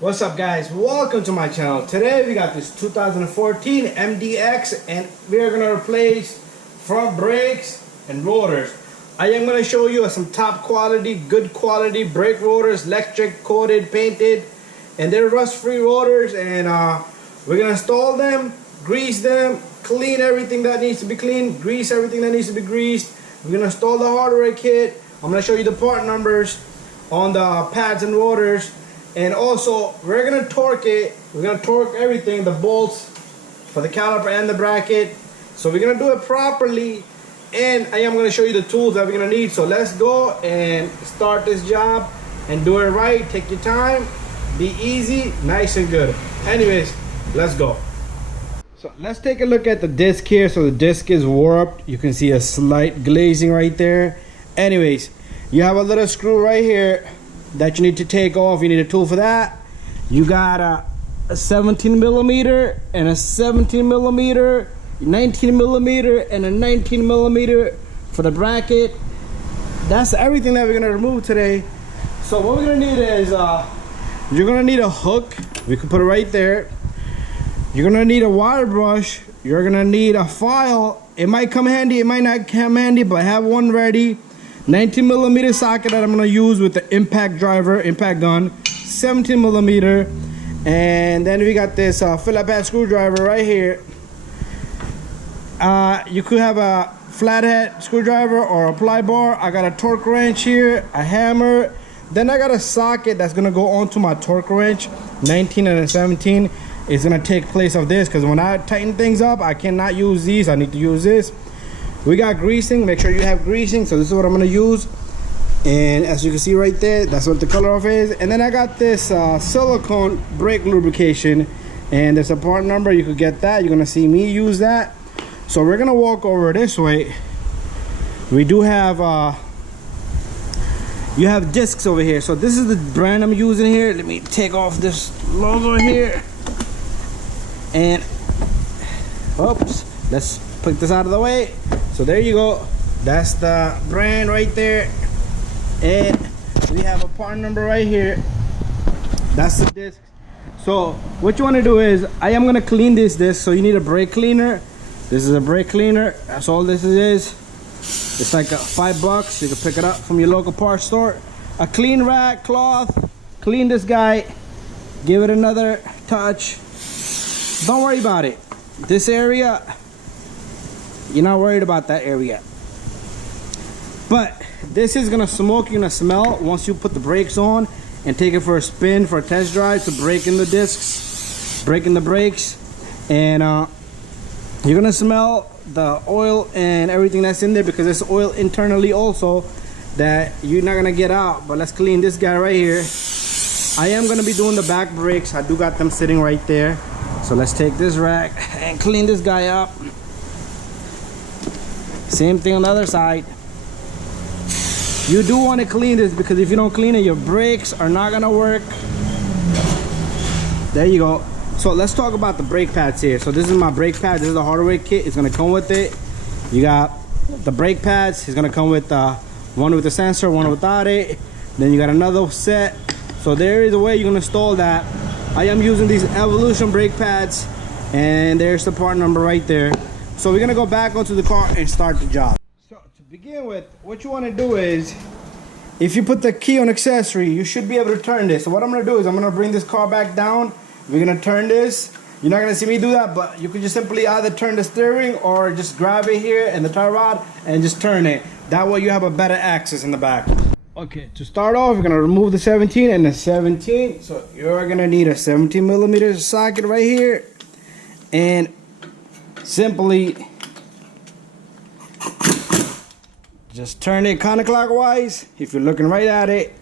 What's up, guys? Welcome to my channel. Today we got this 2014 MDX and we are going to replace front brakes and rotors. I am going to show you some top quality, good quality brake rotors, electric coated, painted, and they're rust free rotors, and we're going to install them, grease them, clean everything that needs to be cleaned, grease everything that needs to be greased. We're going to install the hardware kit. I'm going to show you the part numbers on the pads and rotors. And also, we're going to torque it. We're going to torque everything, the bolts for the caliper and the bracket. So we're going to do it properly. And I am going to show you the tools that we're going to need. So let's go and start this job and do it right. Take your time. Be easy, nice and good. Anyways, let's go. So let's take a look at the disc here. So the disc is warped. You can see a slight glazing right there. Anyways, you have a little screw right here that you need to take off. You need a tool for that. You got a 17 millimeter and a 17 millimeter, 19 millimeter and a 19 millimeter for the bracket. That's everything that we're gonna remove today. So what we're gonna need is you're gonna need a hook. We can put it right there. You're gonna need a wire brush. You're gonna need a file. It might come handy, it might not come handy, but have one ready. 19 millimeter socket that I'm gonna use with the impact driver, impact gun, 17 millimeter, and then we got this Phillips head screwdriver right here. You could have a flathead screwdriver or a ply bar. I got a torque wrench here, a hammer. Then I got a socket that's gonna go onto my torque wrench. 19 and a 17 is gonna take place of this, because when I tighten things up, I cannot use these. I need to use this. We got greasing. Make sure you have greasing. So this is what I'm gonna use, and as you can see right there, that's what the color of it is. And then I got this silicone brake lubrication, and there's a part number. You could get that. You're gonna see me use that. So we're gonna walk over this way. We do have you have discs over here. So this is the brand I'm using here. Let me take off this logo here, and oops, let's put this out of the way. So there you go. That's the brand right there. And we have a part number right here. That's the disc. So what you want to do is, I am going to clean this disc. So you need a brake cleaner. This is a brake cleaner. That's all this is. It's like $5. You can pick it up from your local parts store. A clean rag, cloth. Clean this guy. Give it another touch. Don't worry about it. This area, you're not worried about that area, but this is gonna smoke. You're gonna smell once you put the brakes on and take it for a spin, for a test drive, to break in the discs, break in the brakes, and you're gonna smell the oil and everything that's in there, because there's oil internally also that you're not gonna get out. But let's clean this guy right here. I am gonna be doing the back brakes. I do got them sitting right there. So let's take this rack and clean this guy up. Same thing on the other side. You do want to clean this, because if you don't clean it, your brakes are not gonna work. There you go. So let's talk about the brake pads here. So this is my brake pad. This is the hardware kit. It's gonna come with it. You got the brake pads. It's gonna come with one with the sensor, one without it. Then you got another set. So there is a way you're gonna install that. I am using these Evolution brake pads, and there's the part number right there. So we're gonna go back onto the car and start the job. So to begin with, what you wanna do is, if you put the key on accessory, you should be able to turn this. So what I'm gonna do is, I'm gonna bring this car back down. We're gonna turn this. You're not gonna see me do that, but you can just simply either turn the steering or just grab it here and the tie rod and just turn it. That way you have a better access in the back. Okay, to start off, we're gonna remove the 17 and the 17. So you're gonna need a 17 millimeter socket right here, and simply just turn it counterclockwise if you're looking right at it,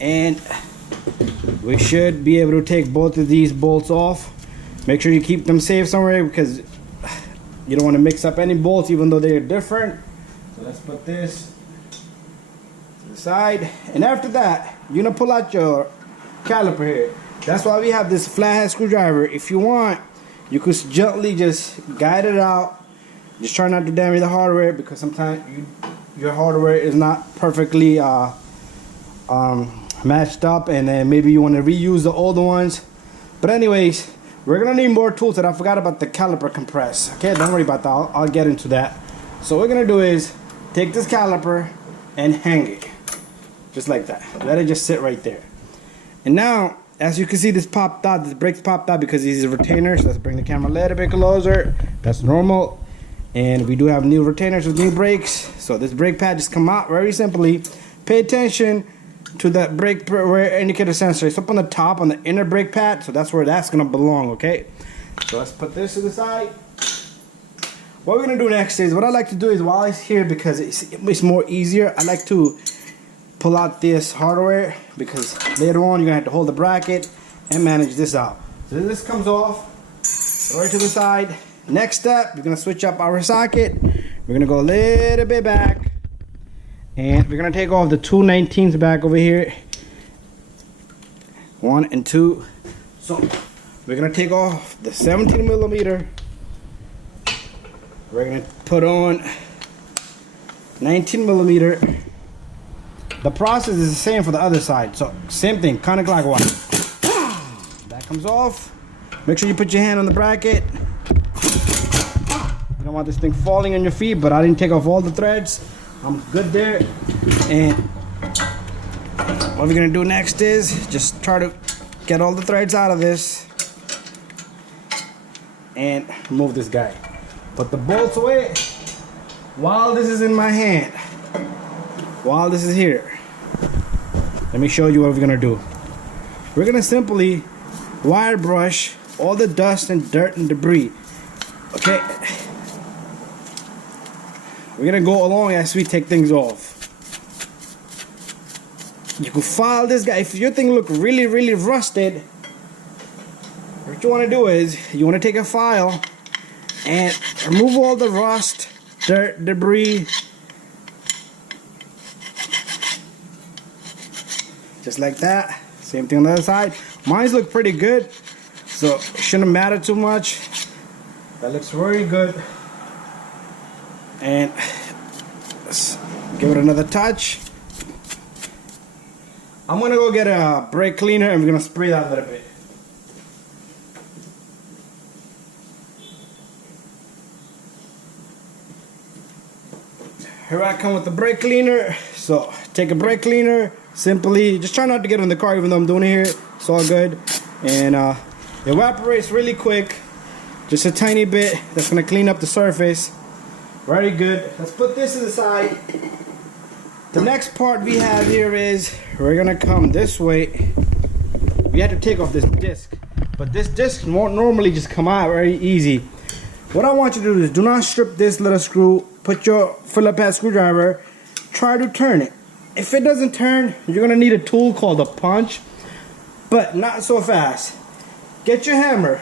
and we should be able to take both of these bolts off. Make sure you keep them safe somewhere, because you don't want to mix up any bolts even though they're different. So let's put this to the side, and after that you're gonna pull out your caliper here. That's why we have this flathead screwdriver. If you want, you could gently just guide it out. Just try not to damage the hardware, because sometimes your hardware is not perfectly matched up, and then maybe you want to reuse the older ones. But anyways, we're gonna need more tools. And I forgot about the caliper compress. Okay, don't worry about that. I'll get into that. So what we're gonna do is take this caliper and hang it just like that. Let it just sit right there. And now, as you can see, this popped out. This brakes popped out because these are retainers. Let's bring the camera a little bit closer. That's normal. And we do have new retainers with new brakes. So this brake pad just come out very simply. Pay attention to that brake indicator sensor. It's up on the top on the inner brake pad, so that's where that's gonna belong. Okay, so let's put this to the side. What we're gonna do next is, what I like to do is, while it's here, because it's more easier, I like to pull out this hardware, because later on you're gonna have to hold the bracket and manage this out. So this comes off right to the side. Next step, we're gonna switch up our socket. We're gonna go a little bit back, and we're gonna take off the two 19s back over here, 1 and 2. So we're gonna take off the 17 millimeter. We're gonna put on 19 millimeter. The process is the same for the other side, so same thing, counterclockwise. That comes off. Make sure you put your hand on the bracket. You don't want this thing falling on your feet, but I didn't take off all the threads. I'm good there. And what we're gonna do next is just try to get all the threads out of this and remove this guy. Put the bolts away while this is in my hand. While this is here, let me show you what we're gonna do. We're gonna simply wire brush all the dust and dirt and debris. Okay, we're gonna go along as we take things off. You can file this guy. If your thing look really rusted, what you want to do is you want to take a file and remove all the rust, dirt, debris, just like that. Same thing on the other side. Mine's look pretty good, so it shouldn't matter too much. That looks very good. And let's give it another touch. I'm gonna go get a brake cleaner and we're gonna spray that a little bit. Here I come with the brake cleaner. So take a brake cleaner, simply just try not to get in the car even though I'm doing it here. It's all good. And it evaporates really quick. Just a tiny bit. That's gonna clean up the surface. Very good. Let's put this to the side. The next part we have here is we're gonna come this way. We have to take off this disc, but this disc won't normally just come out very easy. What I want you to do is do not strip this little screw. Put your Phillips head screwdriver. Try to turn it. If it doesn't turn, you're gonna need a tool called a punch, but not so fast. Get your hammer.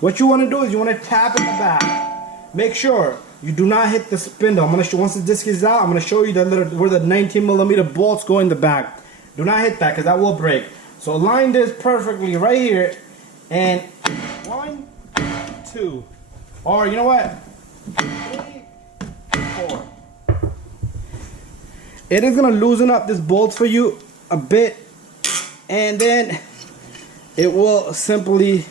What you want to do is you want to tap in the back. Make sure you do not hit the spindle. I'm gonna show, once the disc is out, I'm gonna show you the little, where the 19 millimeter bolts go in the back. Do not hit that because that will break. So align this perfectly right here, and 1, 2, or you know what? 3, 4. It is gonna loosen up this bolt for you a bit, and then it will simply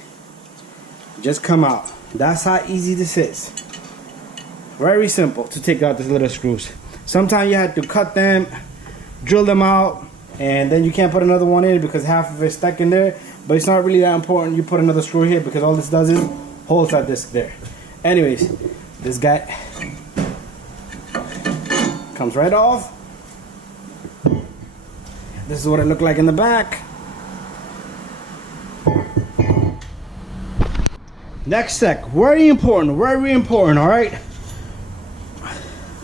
just come out. That's how easy this is. Very simple to take out these little screws. Sometimes you have to cut them, drill them out, and then you can't put another one in because half of it's stuck in there. But it's not really that important. You put another screw here because all this does is holds that disc there. Anyways, this guy comes right off. This is what it looked like in the back. Next sec, very important, all right?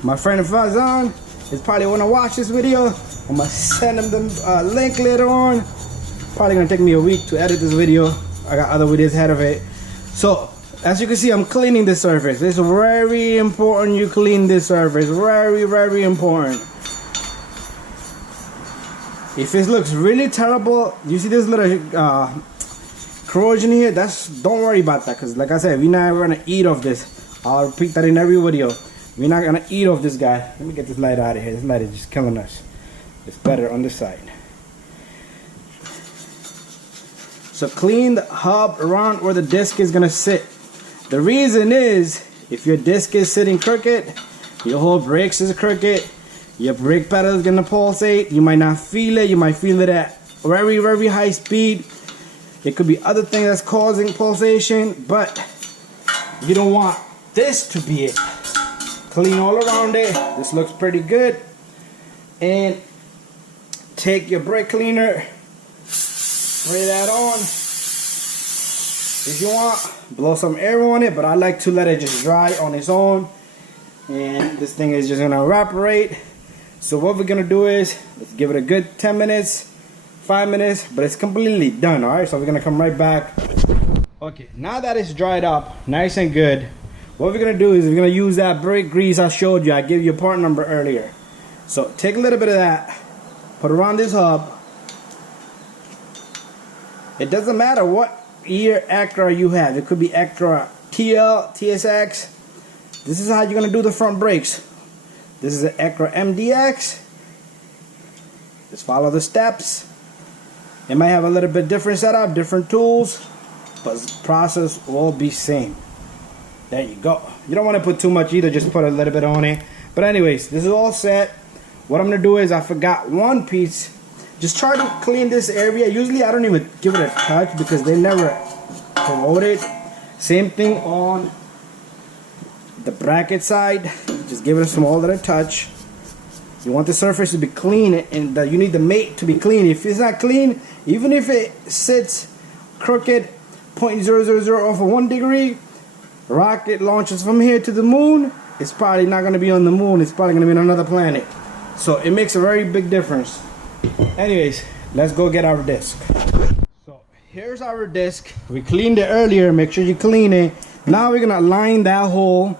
My friend Fazan is probably want to watch this video. I'm gonna send him the link later on. Probably gonna take me a week to edit this video. I got other videos ahead of it. So, as you can see, I'm cleaning this surface. It's very important you clean this surface. Very important. If it looks really terrible, you see this little corrosion here, don't worry about that, because like I said, we're not gonna eat off this. I'll repeat that in every video. We're not gonna eat off this guy. Let me get this light out of here. This light is just killing us. It's better on this side. So clean the hub around where the disc is gonna sit. The reason is, if your disc is sitting crooked, your whole brakes is crooked, your brake pedal is gonna pulsate, you might not feel it, you might feel it at very, very high speed. It could be other things that's causing pulsation, but you don't want this to be it. Clean all around it. This looks pretty good. And take your brake cleaner, spray that on. If you want, blow some air on it, but I like to let it just dry on its own. And this thing is just gonna evaporate. So what we're gonna do is, let's give it a good 10 minutes, 5 minutes, but it's completely done. All right, so we're gonna come right back. Okay, now that it's dried up, nice and good, what we're gonna do is we're gonna use that brake grease I showed you. I gave you a part number earlier. So take a little bit of that, put it around this hub. It doesn't matter what year ACURA you have. It could be ACURA TL, TSX. This is how you're gonna do the front brakes. This is an ACURA MDX. Just follow the steps. It might have a little bit different setup, different tools, but the process will be same. There you go. You don't want to put too much either, just put a little bit on it. But anyways, this is all set. What I'm gonna do is, I forgot one piece. Just try to clean this area. Usually I don't even give it a touch because they never promote it. Same thing on the bracket side. Just give it a small little touch. You want the surface to be clean, and you need the mate to be clean. If it's not clean, even if it sits crooked 0.000 off of 1 degree, rocket launches from here to the moon, it's probably not going to be on the moon. It's probably going to be on another planet. So it makes a very big difference. Anyways, let's go get our disc. So here's our disc. We cleaned it earlier. Make sure you clean it. Now we're going to align that hole,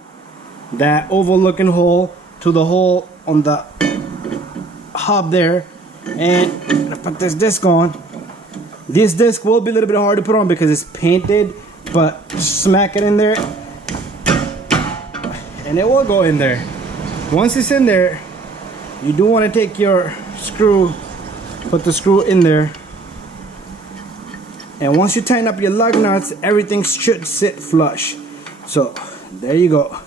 that oval looking hole, to the hole on the hub there. And I'm going to put this disc on. This disc will be a little bit hard to put on because it's painted, but smack it in there and it will go in there. Once it's in there, you do want to take your screw, put the screw in there, and once you tighten up your lug nuts, everything should sit flush. So there you go.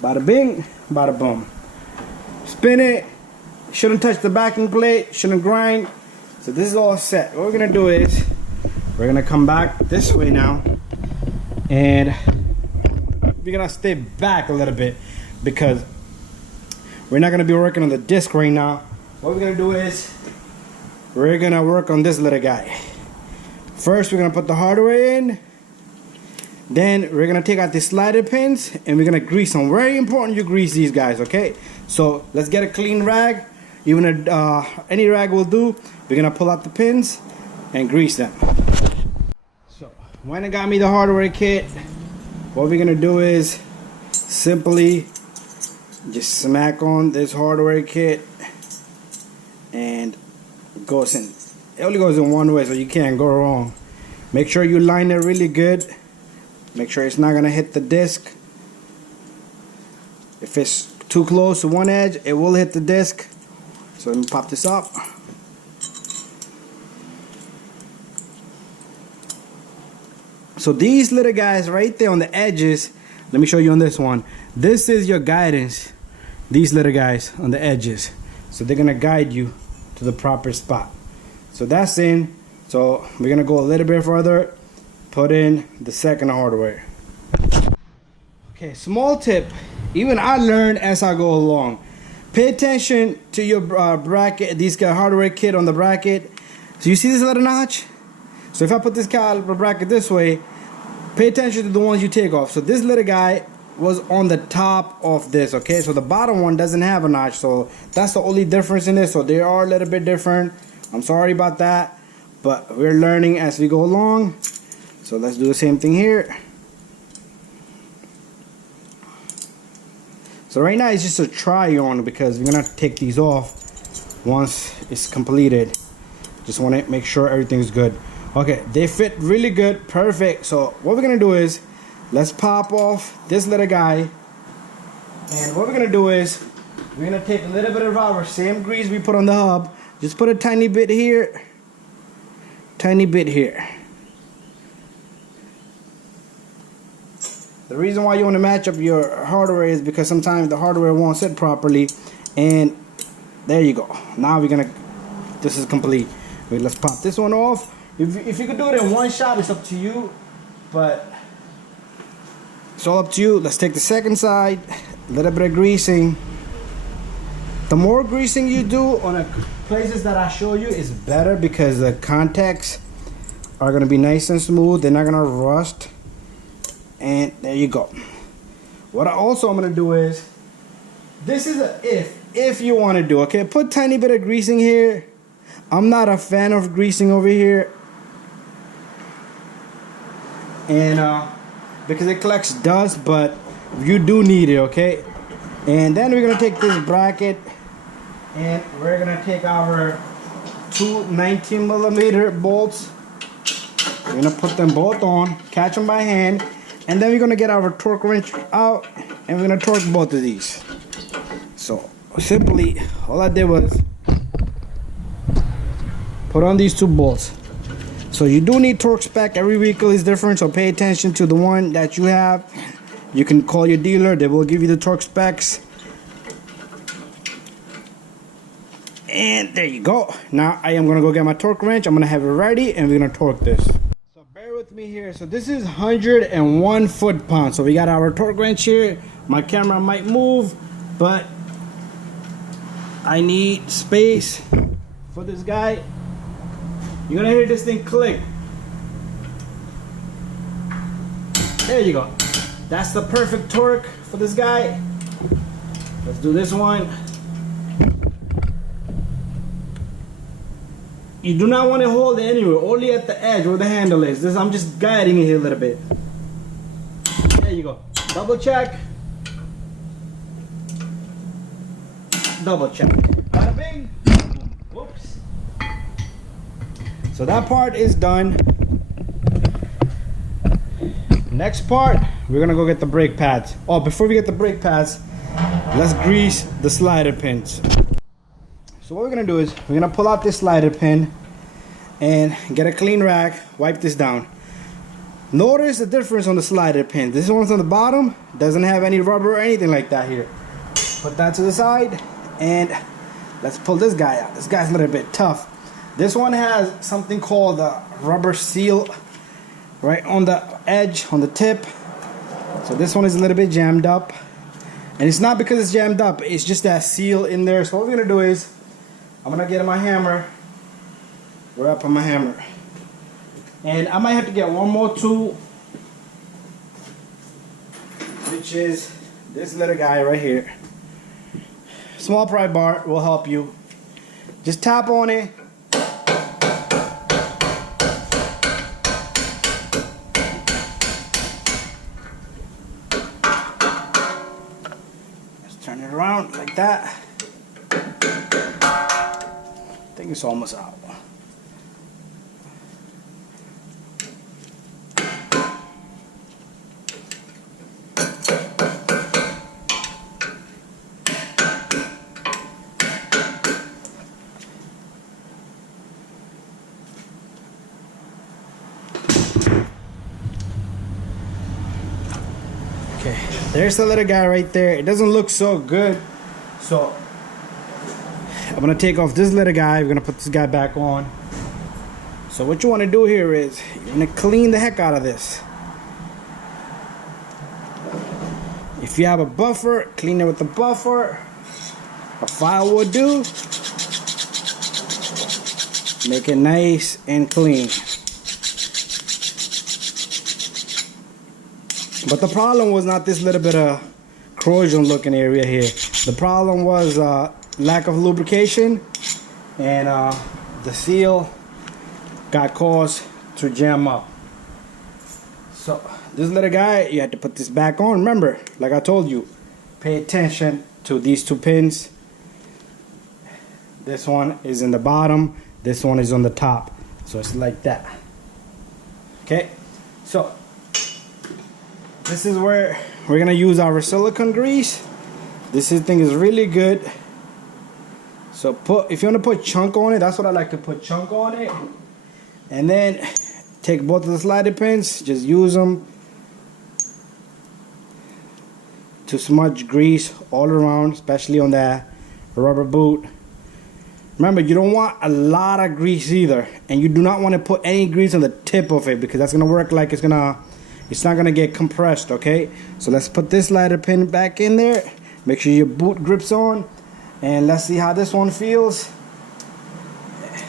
Bada bing, bada boom. Spin it. Shouldn't touch the backing plate, shouldn't grind. So this is all set. What we're gonna do is, we're gonna come back this way now, and we're gonna stay back a little bit because we're not gonna be working on the disc right now. What we're gonna do is, we're gonna work on this little guy. First, we're gonna put the hardware in. Then we're gonna take out the slider pins and we're gonna grease them. Very important you grease these guys, okay? So let's get a clean rag. Even any rag will do. We're gonna pull out the pins and grease them. So when I got me the hardware kit, what we're gonna do is simply just smack on this hardware kit, and it goes in. It only goes in one way, so you can't go wrong. Make sure you line it really good. Make sure it's not gonna hit the disc. If it's too close to one edge, it will hit the disc. So let me pop this up. So these little guys right there on the edges, let me show you on this one. This is your guidance. These little guys on the edges. So they're gonna guide you to the proper spot. So that's in. So we're gonna go a little bit further, put in the second hardware. Okay, small tip. Even I learned as I go along. Pay attention to your bracket, these hardware kit on the bracket. So you see this little notch? So if I put this caliper bracket this way, pay attention to the ones you take off. So this little guy was on the top of this, okay? So the bottom one doesn't have a notch, so that's the only difference in this. So they are a little bit different. I'm sorry about that, but we're learning as we go along. So let's do the same thing here. So right now it's just a try on because we're gonna take these off once it's completed. Just want to make sure everything's good. Okay, they fit really good, perfect. So what we're gonna do is, let's pop off this little guy, and what we're gonna do is, we're gonna take a little bit of our same grease we put on the hub. Just put a tiny bit here, tiny bit here. The reason why you want to match up your hardware is because sometimes the hardware won't sit properly. And there you go. Now we're gonna, this is complete. Wait, let's pop this one off. If you could do it in one shot, it's up to you, but it's all up to you. Let's take the second side, a little bit of greasing. The more greasing you do on the places that I show you is better, because the contacts are gonna be nice and smooth. They're not gonna rust. And there you go. What I'm gonna do is, this is a if you want to do, okay, put a tiny bit of greasing here. I'm not a fan of greasing over here, and because it collects dust, but you do need it, okay. And then we're gonna take this bracket and we're gonna take our two 19mm bolts. We're gonna put them both on, catch them by hand. And then we're gonna get our torque wrench out and we're gonna torque both of these. So simply, all I did was put on these two bolts. So you do need torque spec. Every vehicle is different, so pay attention to the one that you have. You can call your dealer, they will give you the torque specs. And there you go. Now I am gonna go get my torque wrench. I'm gonna have it ready and we're gonna torque this. Bear with me here. So this is 101 foot-pounds. So we got our torque wrench here. My camera might move, but I need space for this guy. You're gonna hear this thing click. There you go. That's the perfect torque for this guy. Let's do this one. You do not want to hold it anywhere, only at the edge where the handle is. This, I'm just guiding it here a little bit. There you go. Double check. Double check. Bada bing. Whoops. So that part is done. Next part, we're gonna go get the brake pads. Oh, before we get the brake pads, let's grease the slider pins. So what we're gonna do is we're gonna pull out this slider pin and get a clean rag, wipe this down. Notice the difference on the slider pin. This one's on the bottom, doesn't have any rubber or anything like that here. Put that to the side and let's pull this guy out. This guy's a little bit tough. This one has something called a rubber seal right on the edge, on the tip. So this one is a little bit jammed up. And it's not because it's jammed up, it's just that seal in there. So what we're gonna do is, I'm gonna get my hammer. We're up on my hammer. And I might have to get one more tool, which is this little guy right here. Small pry bar will help you. Just tap on it. Let's turn it around like that. I think it's almost out. Okay, there's the little guy right there. It doesn't look so good, so I'm gonna take off this little guy. We're gonna put this guy back on. So what you want to do here is you're gonna clean the heck out of this. If you have a buffer, clean it with the buffer. A file will do. Make it nice and clean. But the problem was not this little bit of corrosion looking area here. The problem was lack of lubrication, and the seal got caused to jam up. So this little guy, you had to put this back on. Remember, like I told you, pay attention to these two pins. This one is in the bottom, this one is on the top. So it's like that. Okay, so this is where we're gonna use our silicone grease. This thing is really good. So if you want to put chunk on it, that's what I like to put, chunk on it. And then take both of the slider pins, just use them to smudge grease all around, especially on that rubber boot. Remember, you don't want a lot of grease either, and you do not want to put any grease on the tip of it, because that's gonna work like it's not gonna get compressed. Okay, so let's put this slider pin back in there. Make sure your boot grips on, and let's see how this one feels.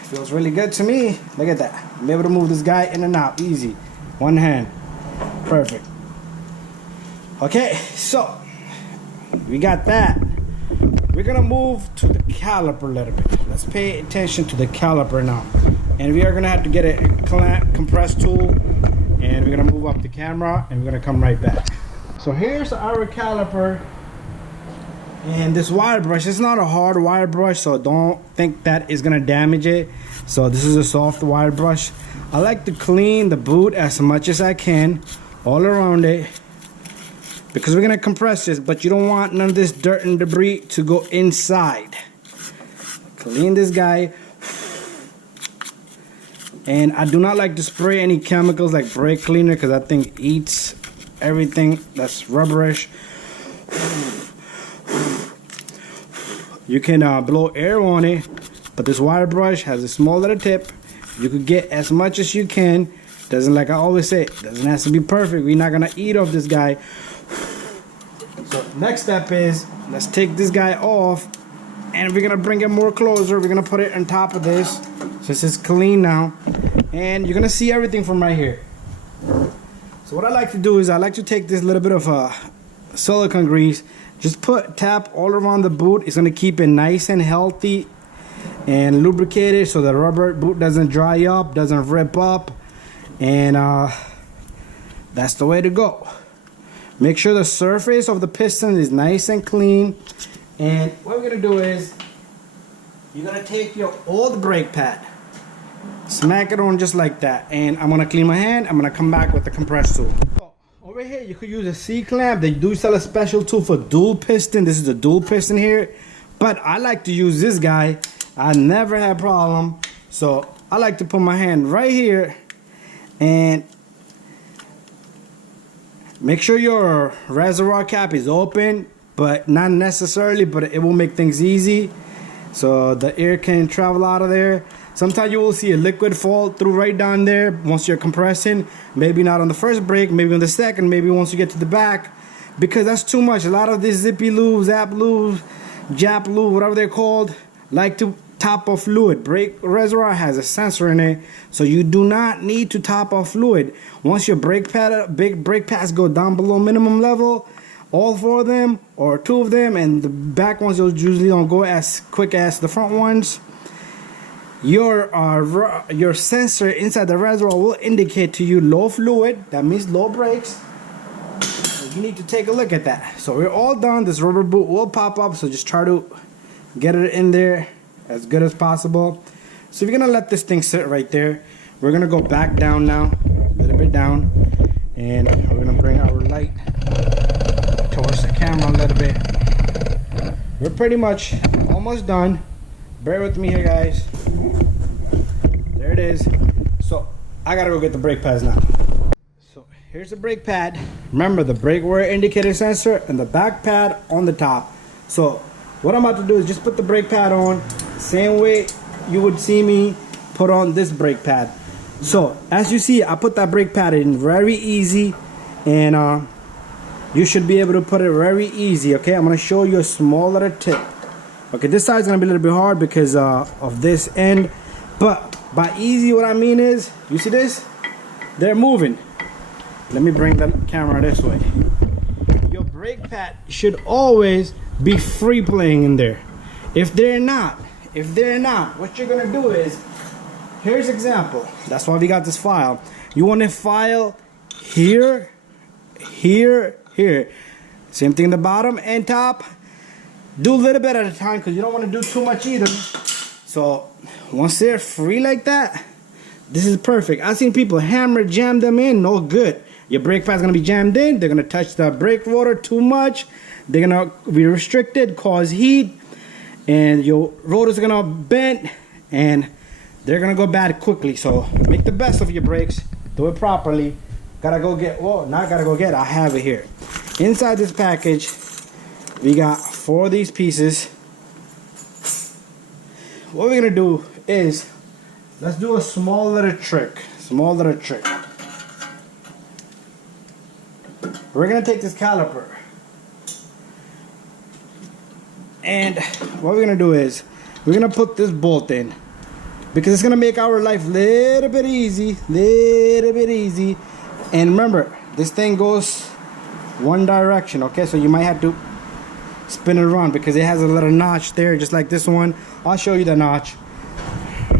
Feels really good to me. Look at that. I'm able to move this guy in and out easy, one hand. Perfect. Okay, so we got that. We're gonna move to the caliper a little bit. Let's pay attention to the caliper now. And we are gonna have to get a compress tool, and we're gonna move up the camera, and we're gonna come right back. So here's our caliper, and this wire brush, it's not a hard wire brush, so don't think that is gonna damage it. So this is a soft wire brush. I like to clean the boot as much as I can all around it, because we're gonna compress this, but you don't want none of this dirt and debris to go inside. Clean this guy. And I do not like to spray any chemicals like brake cleaner, because I think it eats everything that's rubberish. You can blow air on it, but this wire brush has a small little tip. You could get as much as you can. Doesn't, like I always say, doesn't have to be perfect. We're not gonna eat off this guy. So next step is, let's take this guy off, and we're gonna bring it more closer. We're gonna put it on top of this, since it's clean now, and you're gonna see everything from right here. So what I like to do is, I like to take this little bit of silicone grease, just tap all around the boot. It's gonna keep it nice and healthy and lubricated, so the rubber boot doesn't dry up, doesn't rip up, and that's the way to go. Make sure the surface of the piston is nice and clean. And what we're gonna do is, you're gonna take your old brake pad, smack it on just like that, and I'm gonna clean my hand. I'm gonna come back with the compress tool. So, over here you could use a C-clamp. They do sell a special tool for dual piston. This is the dual piston here, but I like to use this guy. I never had a problem, so I like to put my hand right here, and make sure your reservoir cap is open, but not necessarily, but it will make things easy, so the air can travel out of there. Sometimes you will see a liquid fall through right down there once you're compressing. Maybe not on the first brake, maybe on the second, maybe once you get to the back, because that's too much. A lot of these zippy lube, zap lube, jap lube, whatever they're called, like to top off fluid. Brake reservoir has a sensor in it, so you do not need to top off fluid. Once your brake pads go down below minimum level, all four of them or two of them, and the back ones usually don't go as quick as the front ones, your sensor inside the reservoir will indicate to you low fluid. That means low brakes. You need to take a look at that. So we're all done. This rubber boot will pop up, so just try to get it in there as good as possible. So you're gonna let this thing sit right there. We're gonna go back down now, a little bit down, and we're gonna bring our light towards the camera a little bit. We're pretty much almost done. Bear with me here, guys. There it is. So I gotta go get the brake pads now. So here's the brake pad. Remember, the brake wear indicator sensor and the back pad on the top. So what I'm about to do is just put the brake pad on, same way you would see me put on this brake pad. So as you see, I put that brake pad in very easy, and you should be able to put it very easy. Okay, I'm gonna show you a small little tip. Okay, this side is gonna be a little bit hard because of this end, but by easy, what I mean is, you see this? They're moving. Let me bring the camera this way. Your brake pad should always be free playing in there. If they're not, what you're gonna do is, here's example. That's why we got this file. You want to file here, here, here. Same thing in the bottom and top. Do a little bit at a time, because you don't want to do too much either. So once they're free like that, this is perfect. I've seen people hammer jam them in, no good. your brake pad's gonna be jammed in. They're gonna touch the brake rotor too much. They're gonna be restricted, cause heat, and your rotors are gonna bend, and they're gonna go bad quickly. So make the best of your brakes. Do it properly. Gotta go get, well, not gotta go get, I have it here. Inside this package, we got 4 of these pieces. What we're gonna do is, let's do a small little trick. Small little trick. We're gonna take this caliper, and what we're gonna do is, we're gonna put this bolt in, because it's gonna make our life a little bit easy. And remember, this thing goes one direction, okay? So you might have to spin it around, because it has a little notch there, just like this one. I'll show you the notch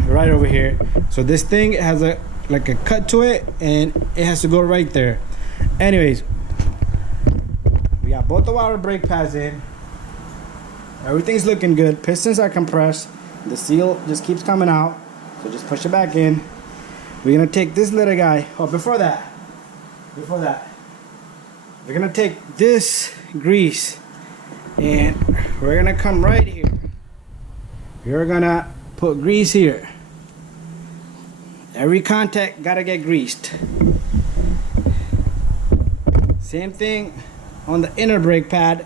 right over here. So this thing has a like a cut to it, and it has to go right there. Anyways, we got both of our brake pads in. Everything's looking good. Pistons are compressed. The seal just keeps coming out, so just push it back in. We're gonna take this little guy. Oh, before that, we're gonna take this grease, and we're gonna come right here. You're gonna put grease here. Every contact gotta get greased. Same thing on the inner brake pad.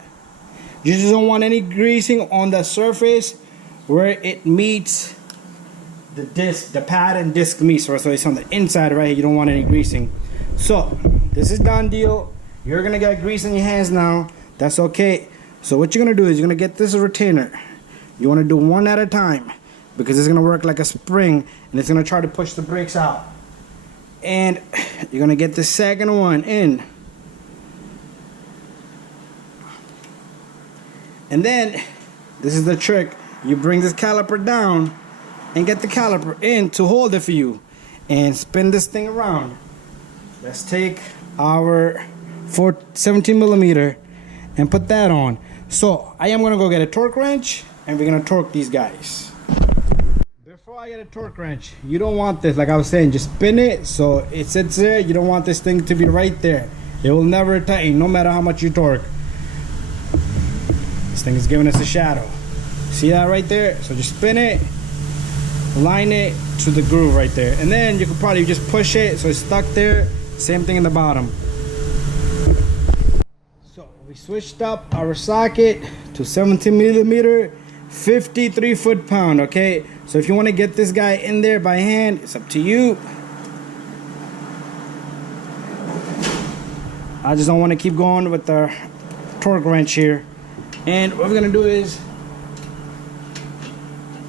You just don't want any greasing on the surface where it meets the disc, the pad and disc meets. So it's on the inside right here. You don't want any greasing. So this is done deal. You're gonna get grease in your hands now. That's okay. So what you're gonna do is you're gonna get this retainer. You wanna do one at a time, because it's gonna work like a spring, and it's gonna try to push the brakes out. And you're gonna get the second one in. And then, this is the trick. You bring this caliper down and get the caliper in to hold it for you, and spin this thing around. Let's take our 17 millimeter and put that on. So I am gonna go get a torque wrench, and we're gonna torque these guys. Before I get a torque wrench, you don't want this, like I was saying, just spin it so it sits there. You don't want this thing to be right there. It will never tighten, no matter how much you torque. This thing is giving us a shadow. See that right there? So just spin it, line it to the groove right there, and then you could probably just push it so it's stuck there. Same thing in the bottom. So we switched up our socket to 17 millimeter, 53 foot-pound. Okay, so if you want to get this guy in there by hand, it's up to you. I just don't want to keep going with the torque wrench here. And what we're gonna do is,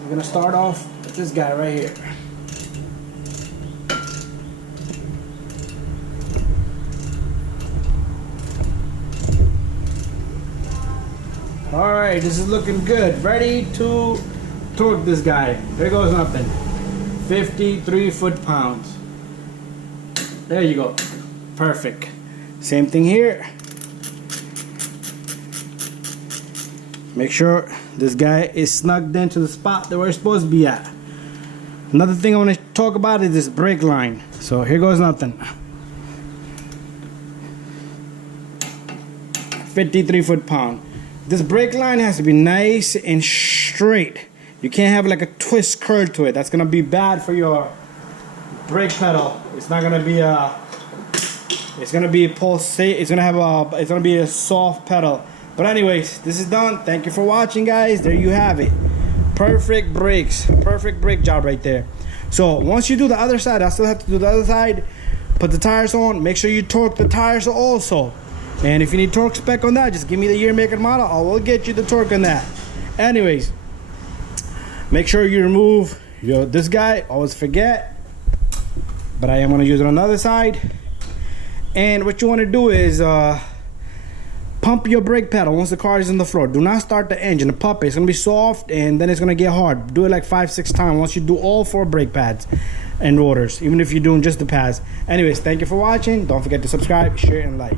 we're gonna start off with this guy right here. Alright, this is looking good. Ready to torque this guy. There goes nothing. 53 foot-pounds. There you go. Perfect. Same thing here. Make sure this guy is snugged into the spot that we're supposed to be at. Another thing I want to talk about is this brake line. So here goes nothing. 53 foot-pound. This brake line has to be nice and straight. You can't have like a twist curl to it. That's gonna be bad for your brake pedal. It's not gonna be a. It's gonna be pulsate. It's gonna be a soft pedal. But anyways, this is done. Thank you for watching, guys. There you have it. Perfect brakes. Perfect brake job right there. So once you do the other side, I still have to do the other side. Put the tires on. Make sure you torque the tires also. And if you need torque spec on that, just give me the year, make, and model. I will get you the torque on that. Anyways, make sure you remove this guy. Always forget. But I am going to use it on the other side. And what you want to do is pump your brake pedal once the car is in the floor. Do not start the engine. Pump it. It's going to be soft, and then it's going to get hard. Do it like 5-6 times once you do all 4 brake pads and rotors, even if you're doing just the pads. Anyways, thank you for watching. Don't forget to subscribe, share, and like.